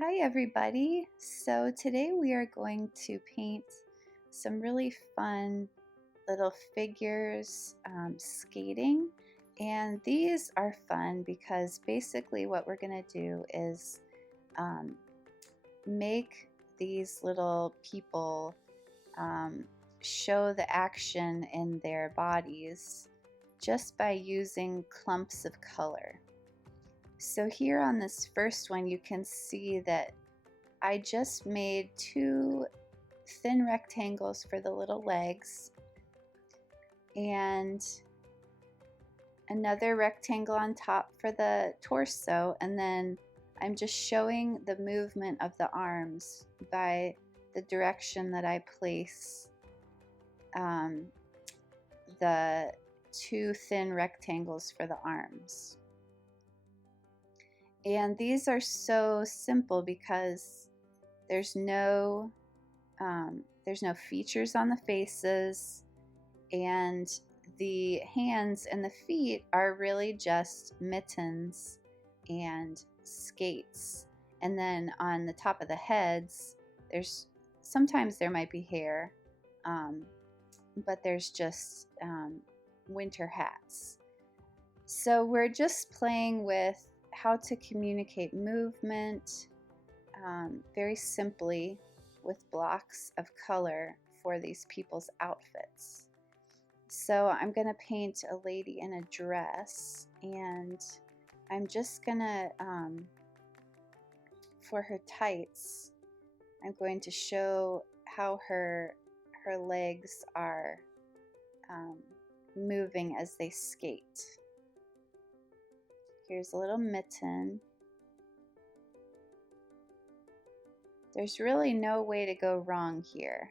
Hi everybody! So today we are going to paint some really fun little figures skating, and these are fun because basically what we're going to do is um, make these little people um, show the action in their bodies just by using clumps of color. So here on this first one you can see that I just made two thin rectangles for the little legs and another rectangle on top for the torso, and then I'm just showing the movement of the arms by the direction that I place the two thin rectangles for the arms. And these are so simple because there's no features on the faces, and the hands and the feet are really just mittens and skates. And then on the top of the heads, sometimes there might be hair, but there's just winter hats. So we're just playing with how to communicate movement very simply with blocks of color for these people's outfits. So I'm going to paint a lady in a dress, and I'm just going to, for her tights, I'm going to show how her legs are moving as they skate. Here's a little mitten. There's really no way to go wrong here.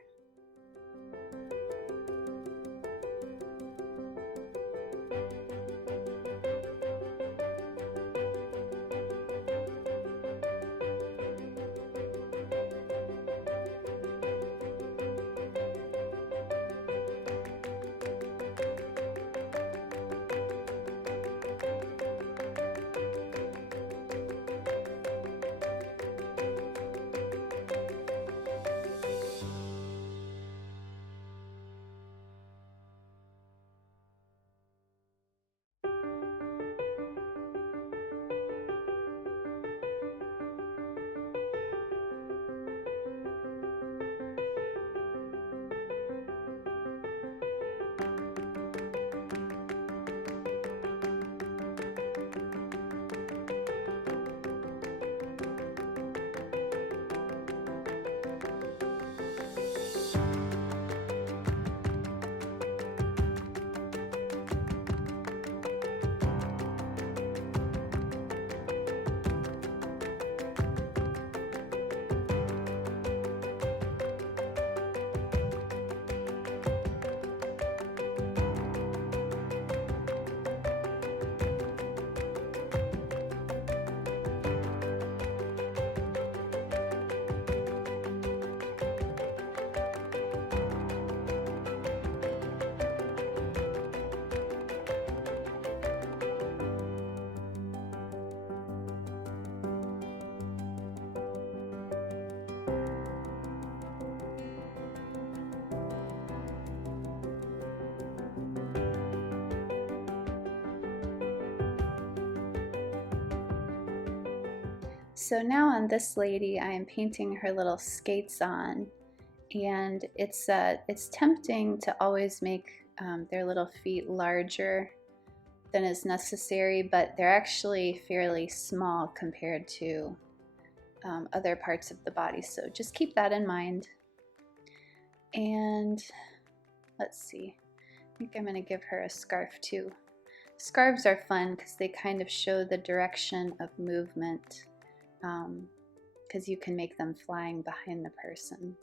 So now on this lady, I am painting her little skates on, and it's tempting to always make their little feet larger than is necessary, but they're actually fairly small compared to other parts of the body. So just keep that in mind. And let's see, I think I'm going to give her a scarf too. Scarves are fun because they kind of show the direction of movement, because you can make them flying behind the person.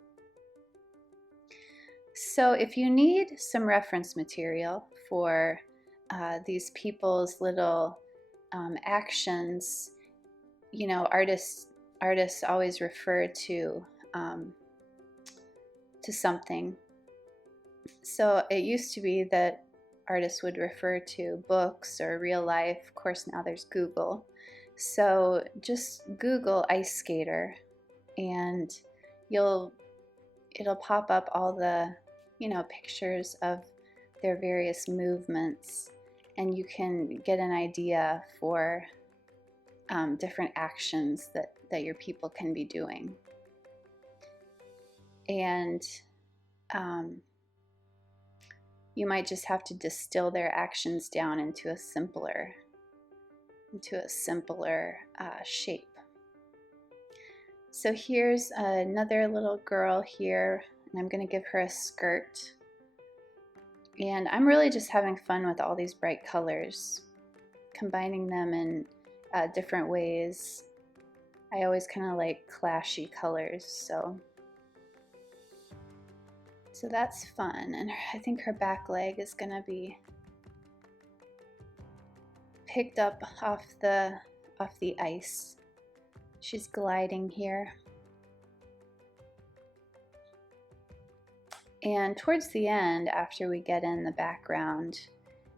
So if you need some reference material for these people's little actions, you know, artists always refer to something. So it used to be that artists would refer to books or real life. Of course, now there's Google. So just Google ice skater and it'll pop up all the, pictures of their various movements, and you can get an idea for different actions that your people can be doing. And you might just have to distill their actions down into a simpler shape. So here's another little girl here, and I'm going to give her a skirt. And I'm really just having fun with all these bright colors, combining them in different ways. I always kind of like clashy colors, so that's fun. And I think her back leg is going to be picked up off the ice. She's gliding here. And towards the end, after we get in the background,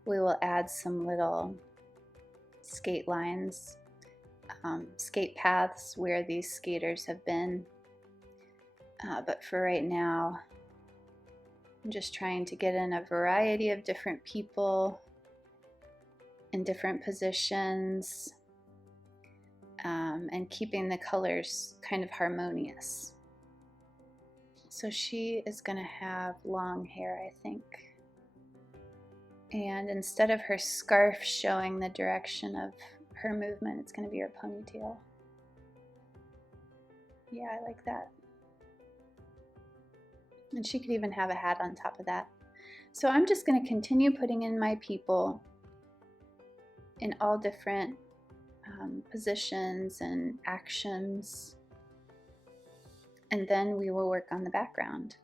we will add some little skate lines, skate paths where these skaters have been. But for right now, I'm just trying to get in a variety of different people in different positions, and keeping the colors kind of harmonious. So she is going to have long hair, I think. And instead of her scarf showing the direction of her movement, it's going to be her ponytail. Yeah, I like that. And she could even have a hat on top of that. So I'm just going to continue putting in my people in all different positions and actions. And then we will work on the background.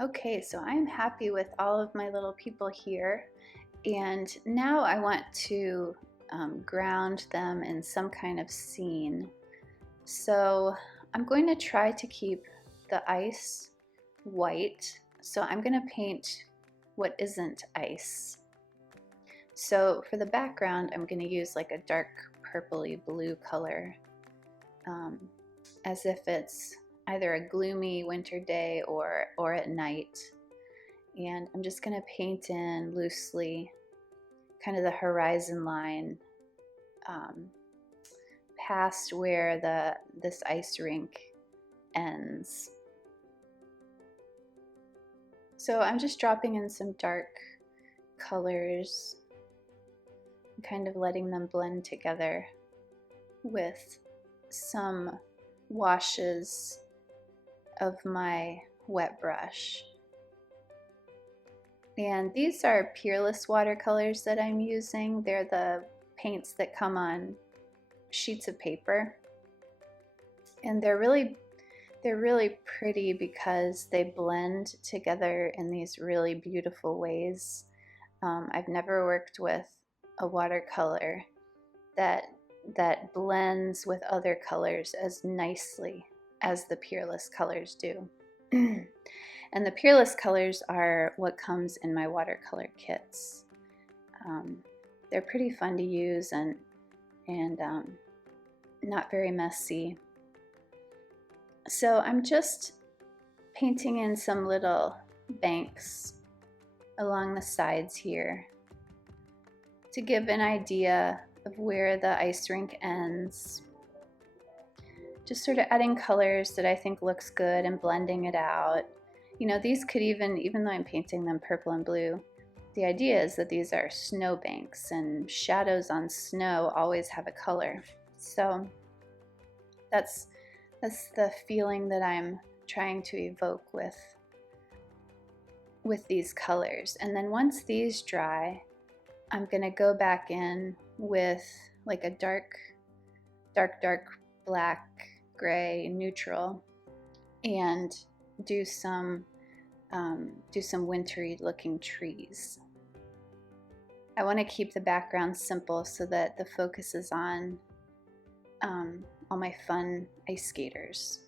Okay, so I'm happy with all of my little people here, and now I want to ground them in some kind of scene. So I'm going to try to keep the ice white, so I'm going to paint what isn't ice. So for the background, I'm going to use like a dark purpley blue color, as if it's either a gloomy winter day or at night. And I'm just going to paint in loosely kind of the horizon line past where this ice rink ends. So I'm just dropping in some dark colors, kind of letting them blend together with some washes of my wet brush. And these are Peerless watercolors that I'm using. They're the paints that come on sheets of paper. And they're really pretty because they blend together in these really beautiful ways. I've never worked with a watercolor that blends with other colors as nicely as the Peerless colors do. And the Peerless colors are what comes in my watercolor kits. They're pretty fun to use and not very messy. So I'm just painting in some little banks along the sides here to give an idea of where the ice rink ends. Just sort of adding colors that I think looks good and blending it out. You know, these could even though I'm painting them purple and blue, the idea is that these are snow banks, and shadows on snow always have a color. So that's the feeling that I'm trying to evoke with these colors. And then once these dry, I'm gonna go back in with like a dark black, gray, neutral, and do some wintry looking trees. I want to keep the background simple so that the focus is on all my fun ice skaters.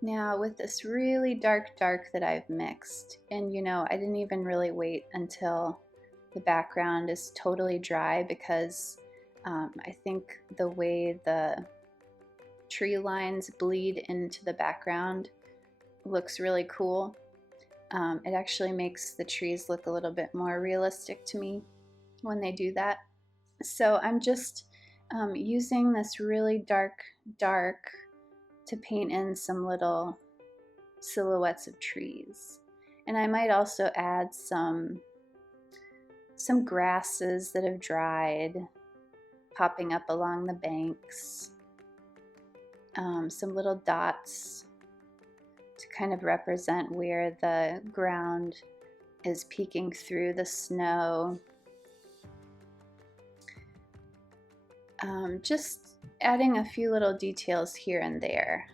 Now with this really dark that I've mixed, and you know, I didn't even really wait until the background is totally dry because I think the way the tree lines bleed into the background looks really cool. It actually makes the trees look a little bit more realistic to me when they do that. So I'm just using this really dark to paint in some little silhouettes of trees. And I might also add some grasses that have dried popping up along the banks, some little dots to kind of represent where the ground is peeking through the snow. Just adding a few little details here and there.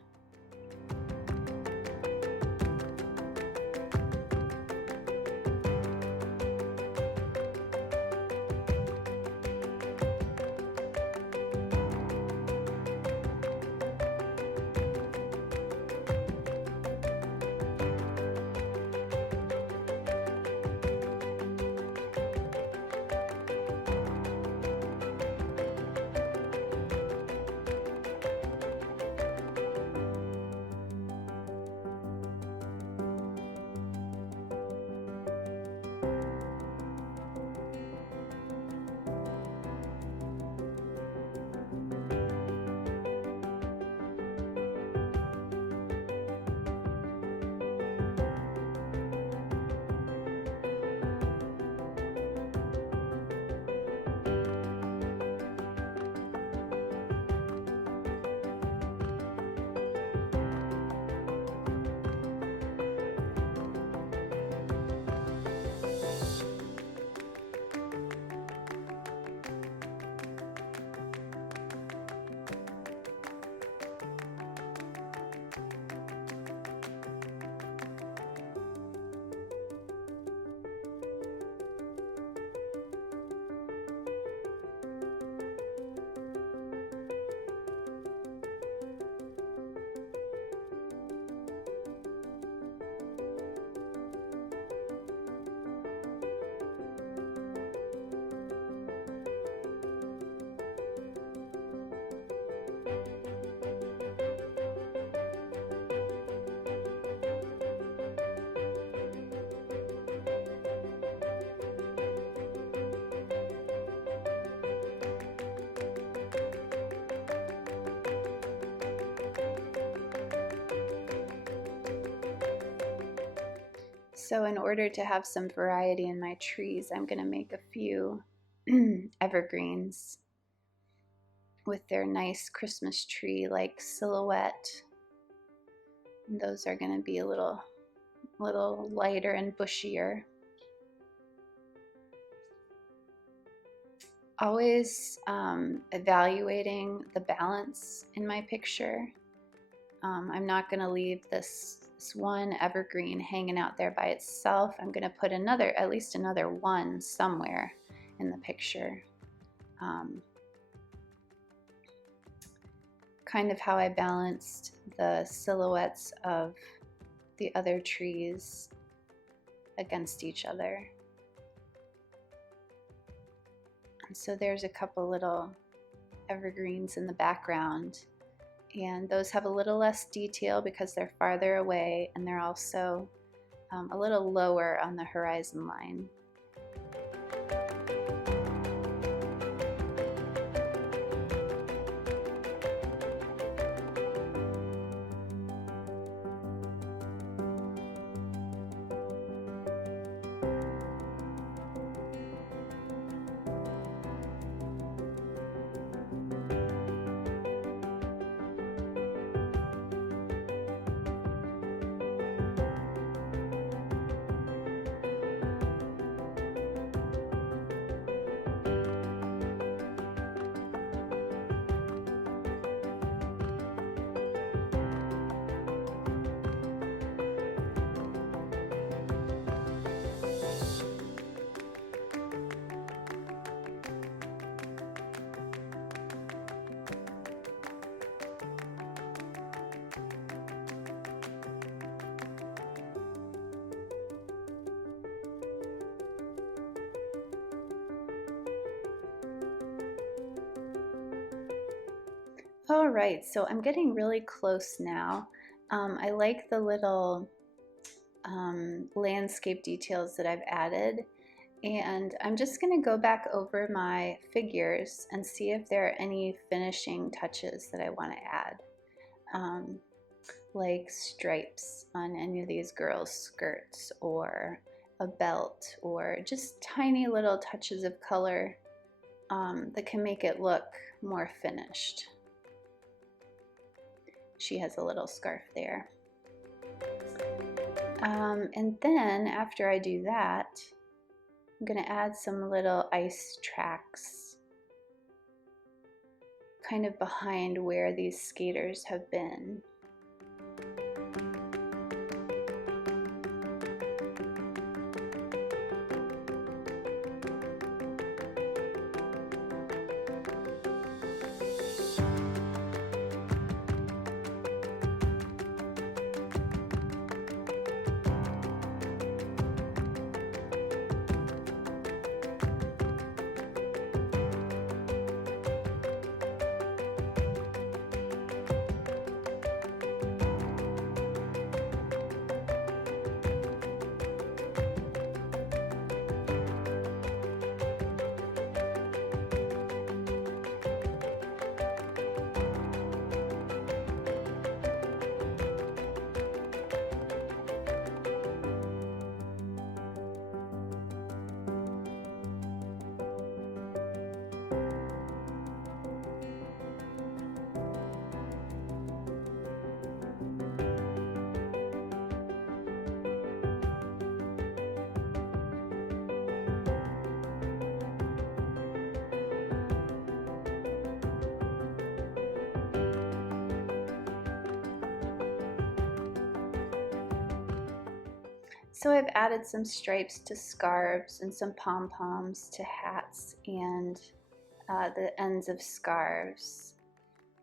So in order to have some variety in my trees, I'm going to make a few evergreens with their nice Christmas tree like silhouette. And those are going to be a little lighter and bushier. Always evaluating the balance in my picture. I'm not going to leave this one evergreen hanging out there by itself. I'm going to put at least another one somewhere in the picture. Kind of how I balanced the silhouettes of the other trees against each other. And so there's a couple little evergreens in the background, and those have a little less detail because they're farther away, and they're also a little lower on the horizon line. All right, so I'm getting really close now. I like the little landscape details that I've added, and I'm just going to go back over my figures and see if there are any finishing touches that I want to add, like stripes on any of these girls' skirts, or a belt, or just tiny little touches of color that can make it look more finished. She has a little scarf there. And then after I do that, I'm going to add some little ice tracks kind of behind where these skaters have been. So I've added some stripes to scarves and some pom-poms to hats and the ends of scarves.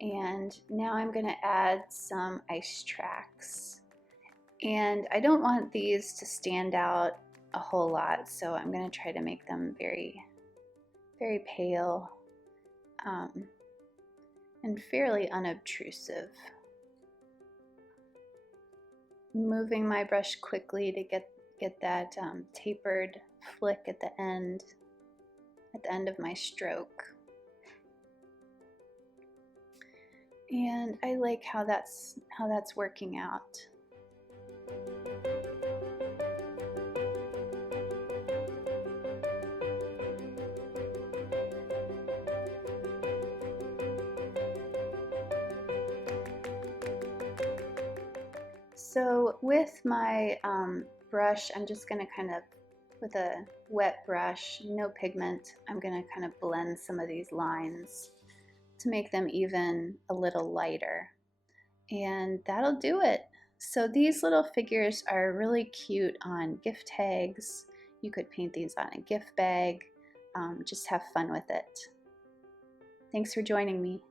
And now I'm going to add some ice tracks. And I don't want these to stand out a whole lot, so I'm going to try to make them very, very pale and fairly unobtrusive. Moving my brush quickly to get that tapered flick at the end of my stroke. And I like how that's working out. So with my brush, I'm just going to kind of, with a wet brush, no pigment, I'm going to kind of blend some of these lines to make them even a little lighter. And that'll do it. So these little figures are really cute on gift tags. You could paint these on a gift bag. Just have fun with it. Thanks for joining me.